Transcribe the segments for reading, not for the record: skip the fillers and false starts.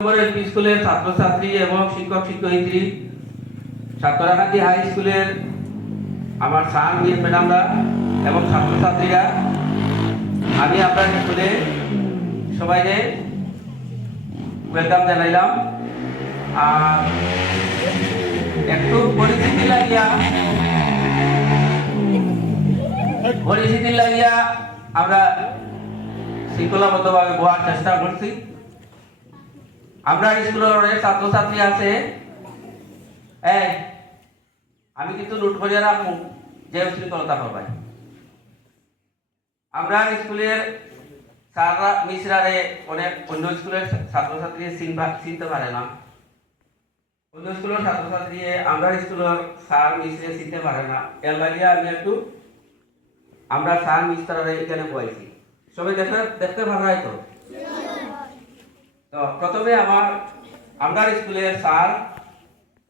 LP স্কুলের ছাত্রছাত্রী এবং শিক্ষক শিক্ষয়িত্রী, সাতরাকান্দি হাই স্কুলের আমার স্যার ম্যাডামরা এবং ছাত্রছাত্রীরা, আমি আপনার স্কুলে সবাইকে ওয়েলকাম জানাইলাম। আর একটু পরিস্থিতি লাগিয়া আমরা শৃঙ্খলাবদ্ধভাবে বোয়ার চেষ্টা করছি। আমরা স্কুলের অনেক ছাত্রছাত্রী আছে, আমি কিন্তু নোট করিয়া রাখবো যে শৃঙ্খলতা হবে। আমরা স্কুলের স্যাররা মিসরারে অনেক অন্য স্কুলের ছাত্রছাত্রী চিনতে পারে না, অন্য স্কুলের ছাত্রছাত্রী আমরা স্কুলের স্যার মিসরে চিনতে পারে না। এর লাগিয়ে আমি একটু আমরা স্যার মিস্টারে এখানে বয়েছি, সবাই দেখতে ভালো হয়। তো প্রথমে আমরা স্কুলের স্যার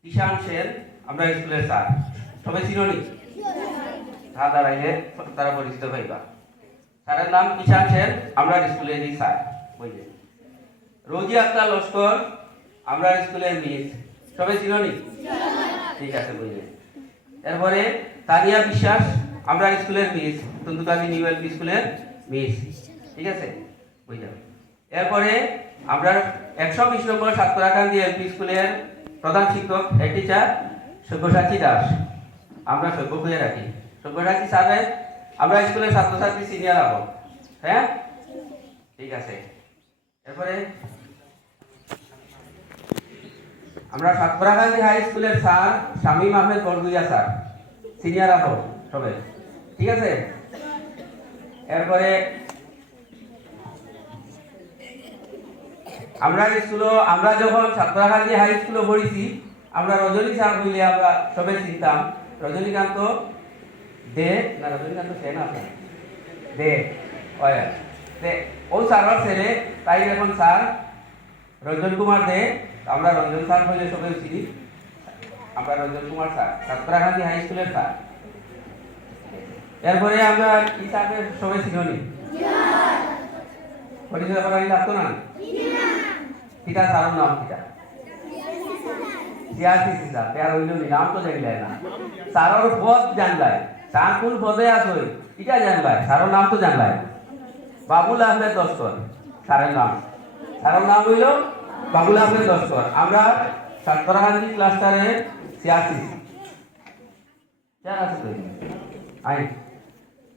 কিষান সেন, আমরা স্কুলের স্যার সবাই চিনি, স্যার দাঁড়াইলে তারা পরিচিত পাইবা। স্যারের নাম কিষান সেন, আমরা স্কুলের স্যার বুঝলে। রোজি আক্তার লস্কর, আমরা স্কুলের মিস, সবাই চিনি, ঠিক আছে বুঝলে। এরপরে তানিয়া বিশ্বাস, আমরা স্কুলের মিস, তন্দুকানি নিউ এলপি স্কুলের মিস, ঠিক আছে বুঝলাম। এরপরে আমরা 120 নম্বর সাতরাকান্দি এলপি স্কুলের প্রধান শিক্ষক হেড টিচার সব্যসাচী দাস, আমরা সভ্য হয়ে রাখি। সব্যসাচী স্যারের আমরা স্কুলের ছাত্রছাত্রী সিনিয়র হব, হ্যাঁ ঠিক আছে। এরপরে আমরা সাতরাকান্দি হাই স্কুলের sir Shamim Ahmed Barbhuiya sir, senior হব সবাই, ঠিক আছে। এরপরে আমরা যখন সাতরাকান্দি হাই স্কুলে পড়েছি, আমরা রজনী স্যার বলে আমরা সবাই চিনতাম। রজনীকান্ত দে না, রজনীকান্ত সেন আছে দে, ও স্যারের ছেলে, তাই এখন স্যার রঞ্জন কুমার দে, আমরা রঞ্জন স্যার বলে সবাই চিনি। আমরা রঞ্জন কুমার স্যার, সাতরাকান্দি হাই স্কুলের স্যার। এরপরে আমরা কি স্যারের সবাই চিনি, পরিচয় করা লাগতো না, কিটা স্যারের নাম কিটা, সিআরসি স্যার, প্যার হইল নাম তো জানলে না, স্যারের পদ জানলায়, স্যার কোন পদে আছে এটা জানলায়, স্যারের নাম তো জানলায়। বাবুল আহমেদ লস্কর স্যারের নাম হইল বাবুল আহমেদ লস্কর, আমরা সাতরাকান্দি ক্লাস্টারের সিআরসি আছে তো আই।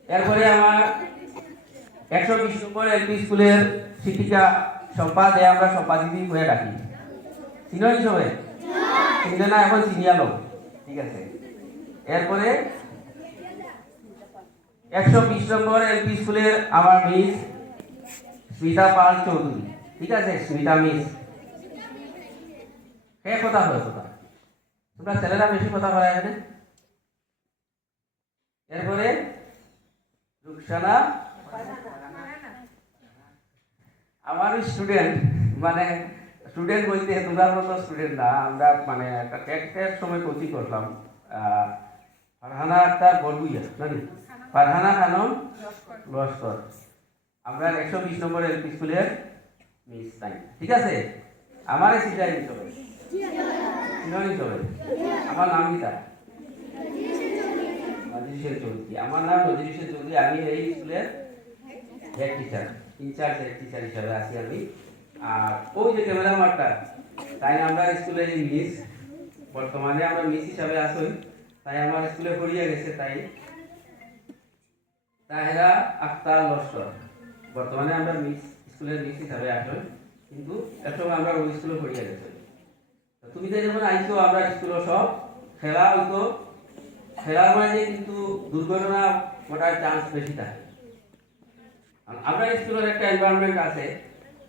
এরপরে আমার 120 নম্বর এলপি স্কুলের শিক্ষিকা সম্পা দে, আমরা সম্পা দিদি হয়ে রাখি, চিনি সবাই, চিনে না এখন চিনিয়া লোক, ঠিক আছে। এরপরে 120 নম্বর এলপি স্কুলের আমার মিস স্মিতা পাল চৌধুরী, ঠিক আছে, স্মিতা মিস। কে কথা হয় কথা, তোমরা ছেলেরা বেশি কথা বলা এখানে। এরপরে রুকসানা আমার স্টুডেন্ট, মানে স্টুডেন্ট বলতে তোমরা মতো স্টুডেন্ট না, আমরা মানে একটা সময় কোচিং করলাম। ফারহানা আক্তার বরগুইয়া জানি, ফারহানা খানম লস্কর, আমরা 120 নম্বর এলপি স্কুলের মিস তাই, ঠিক আছে। আমার সিটাই সবাই চিনি সবাই, আমার নাম কিটা নজির চৌধুরী, আমার নাম নজির চৌধুরী, আমি এই স্কুলের head teacher, in-charge head teacher হিসাবে আছি আমি। আর ওই যে ক্যামেরা মারটা, তাই আমরা স্কুলের মিস, বর্তমানে আমরা মিস হিসাবে আসই, তাই আমার স্কুলে পড়িয়ে গেছে, তাই তাহেরা আক্তার লস্কর, বর্তমানে আমরা মিস স্কুলের মিস হিসাবে আসই, কিন্তু একসময় আমরা ওই স্কুলে পড়িয়ে গেছে। তুমি তো যখন আইছো আমরা স্কুলে সব খেলা হইতো, খেলার মাঝে কিন্তু দুর্ঘটনা ঘটার চান্স বেশি থাকে। আমরা স্কুলের একটা এনভায়রনমেন্ট আছে,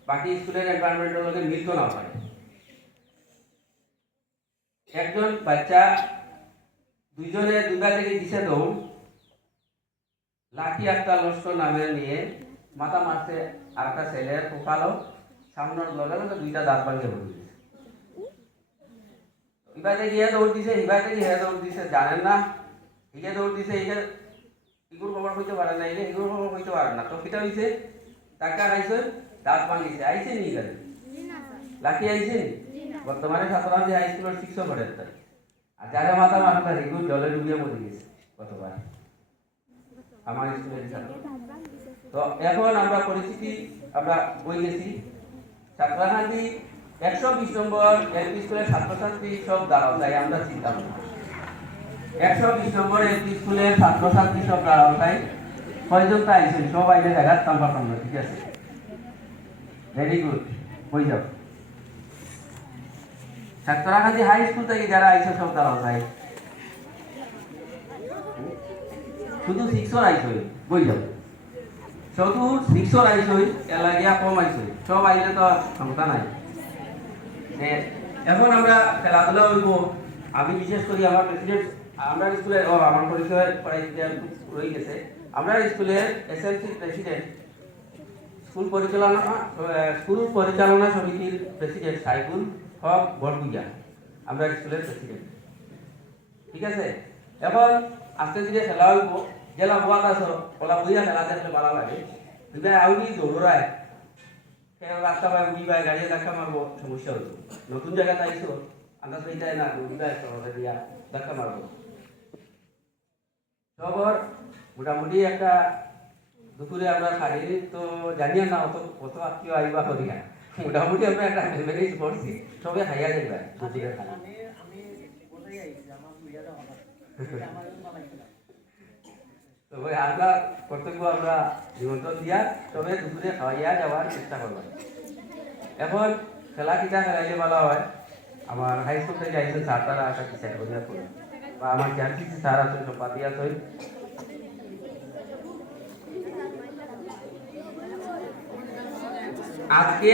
বাকি স্কুলের এনভায়রনমেন্টের মধ্যে মিলতো না পারে। একজন বাচ্চা দুইবার থেকে দিছে দৌড়, লাঠি আক্তার লস্কর নামের নিয়ে মাথা মারছে, আর একটা ছেলের পোকালো সামনের লগে লগে দুইটা দাঁত ভাঙিয়ে পড়ে দিয়েছে। ইবাতে গিয়ে দৌড় দিছে, ইবাতে গিয়ে দৌড় দিছে, জানেন না হিগে দৌড় দিছে, ইগুর খবর হইতে পারে না, ইগুর খবর হইতে পারে না, তো কিটা হইছে টাকা আইছে, দাঁত ভাঙিছে, আইছে নিয়ে গেল লাকি আইছেন বর্তমানে ছাত্রছাত্রী হাই স্কুলের শিক্ষক পড়ে আর যারা মাথা মাথা রেগুল জলে ডুবিয়ে মরে গেছে কতবার আমার স্কুলের ছাত্র। তো এখন আমরা পরিস্থিতি আমরা বই গেছি ছাত্রাখান্ডি 120 নম্বর এলপি স্কুলের ছাত্রছাত্রী সব দাঁড়াও তাই আমরা চিন্তা করি 120 নম্বর এলপি স্কুলের ছাত্রছাত্রী সব দাঁড়াও তাই কয়জন তা আইছেন সব আইলে দেখাতাম পারতাম না ঠিক আছে ভেরি গুড বই যাও ছাত্রাখান্ডি হাই স্কুল থেকে যারা আইছে সব দাঁড়াও তাই শুধু শিক্ষক আইছে বই যাও শুধু শিক্ষক আইছে এলা গিয়া কম আইছে সব আইলে তো ক্ষমতা নাই এখন আমরা খেলাধুলা হইব আমি বিশেষ করে আমার প্রেসিডেন্ট আমরা স্কুলের আমার পরিচয় রয়ে গেছে আমরা স্কুলের এসএলসি প্রেসিডেন্ট স্কুল পরিচালনা সমিতির প্রেসিডেন্ট সাইফুল হক বরগুইয়া আমরা স্কুলের প্রেসিডেন্ট ঠিক আছে এখন আস্তে ধীরে খেলা হইব জেলা বোয়াত আছো ওলা বইয়া খেলা দেখলে ভালো লাগে দুইটা আউরি দৌড়ায় রাস্তা পায় উড়ি পায় গাড়ি ধাক্কা মারবো সমস্যা হইতো নতুন জায়গায় চাইছো আন্দাজ হয়ে যায় না উড়ি পায় দিয়া ধাক্কা মারবো সবর মোটামুটি একটা দুপুরে আমরা শারীরিক তো জানিয়ে না অত কত আত্মীয় আইবা করিয়া মোটামুটি আমরা একটা ম্যানেজ করছি সবে খাইয়া যাইবা দুপুরে খানা তবে আমরা কর্তব্য আমরা নিমন্ত্রণ দিয়া তবে দুপুরে খাওয়াইয়া যাওয়ার চেষ্টা করবো এখন খেলা কিটা খেলাইলে ভালো হয় আমার হাই স্কুল থেকে আইসেন স্যার তারা একটা ডিসাইড করিয়া করবে বা আমার জানছি স্যার আছেন সম্পাদি আছেন আজকে